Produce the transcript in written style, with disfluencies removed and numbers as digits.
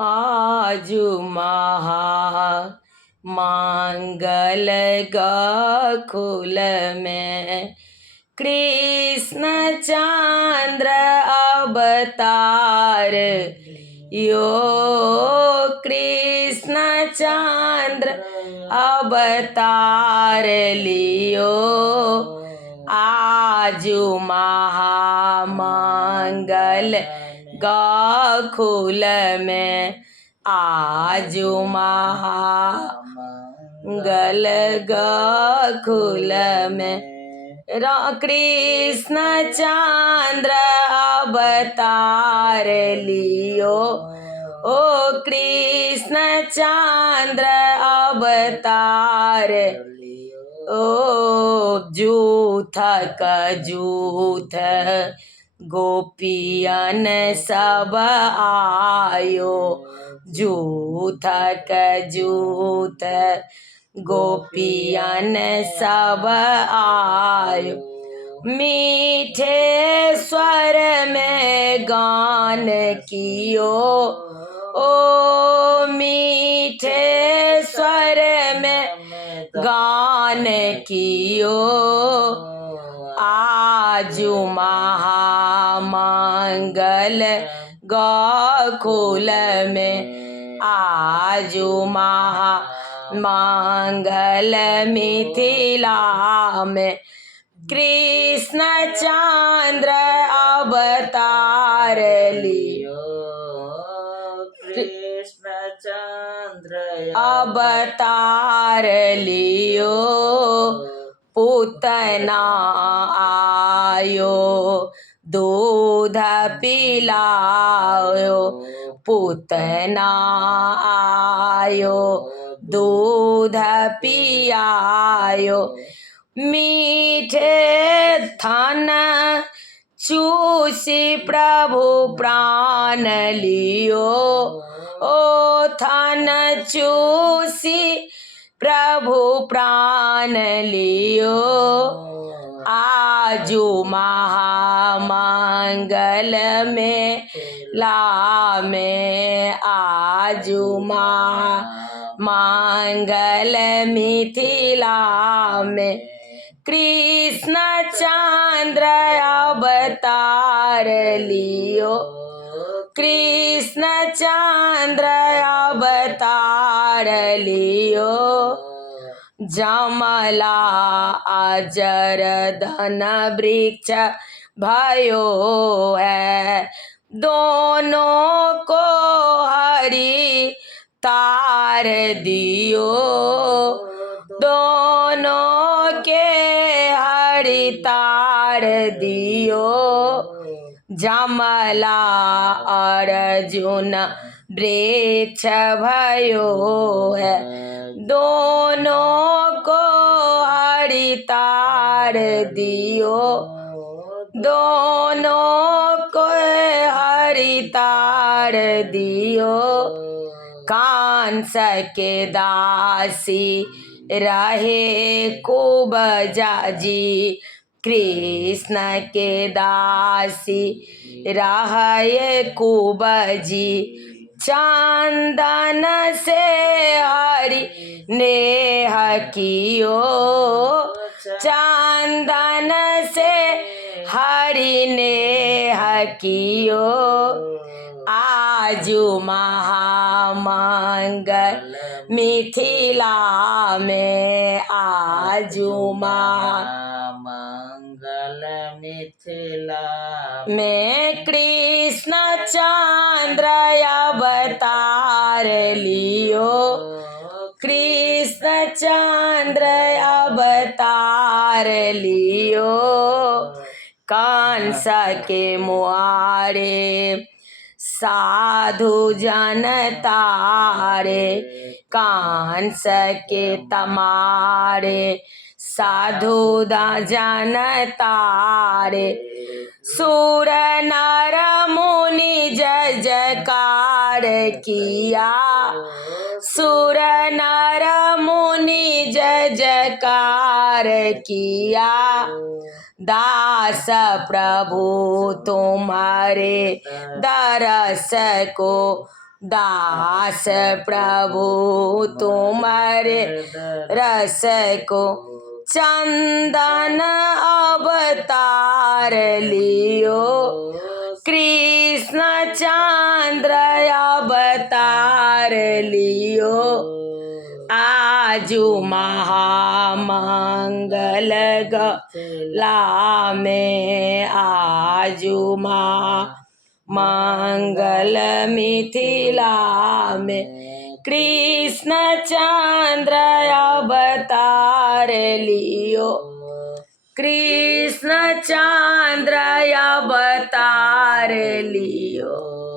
आजु महा मंगल गोकुल में कृष्ण चंद्र अवतार यो कृष्ण चंद्र अवतार लियो आजु महामंगल गोकुल में आजु महामंगल गोकुल में कृष्ण चंद्र अवतार लियो ओ कृष्ण चंद्र अवतार ओ जूथ कजूथ गोपियन सब आयो जूथ कजूथ गोपियन सब आयो मीठे स्वर में गान कियो ओ मीठे स्वर में गान कियो आजु महामंगल गोकुल में आजु महामंगल मिथिला में कृष्ण चंद्र अवतार लियो कृष्ण चंद्र अवतार लियो पूतना आयो दूध पिलायो पूतना आयो दूध पियायो मीठे थन चूसी प्रभु प्राण लियो ओ थन चूसी प्रभु प्राण लियो आजु महामंगल में ला में आजु महामंगल मिथिला में कृष्ण चंद्र अवतार लियो कृष्ण चंद्र अवतार लियो जमला अजर धन वृक्ष भयो है दोनों को हरि तार दियो दोनों के हरि तार दियो जमला अर्जुन वृक्ष भयो है दोनों को हरि तार दियो दोनों को हरि तार दियो कांस के दासी रहे खूब जाजी कृष्ण के दासी रहे खूब जी चंदन से हरि नेह कियो चंदन से हरि नेह कियो आजु महामंगल मिथिला में आजु महामंगल मिथिला में कृष्ण चंद्र अवतार लियो कृष्ण चंद्र अवतार लियो कंस के मुआरे साधु जन तारे कंस के तमारे साधु जन तारे सुर नर मुनि जय जयकार किया सुर नर मुनि जय जयकार किया दास प्रभु तुम्हारे दरस को दास प्रभु तुम्हारे रस को चंदन अवतार लियो, कृष्ण चंद्र अवतार लियो। आजू महामंगल गला में, आजू मंगल मिथिला में, कृष्ण चंद्र अवतार लियो, कृष्ण चंद्र अवतार लियो।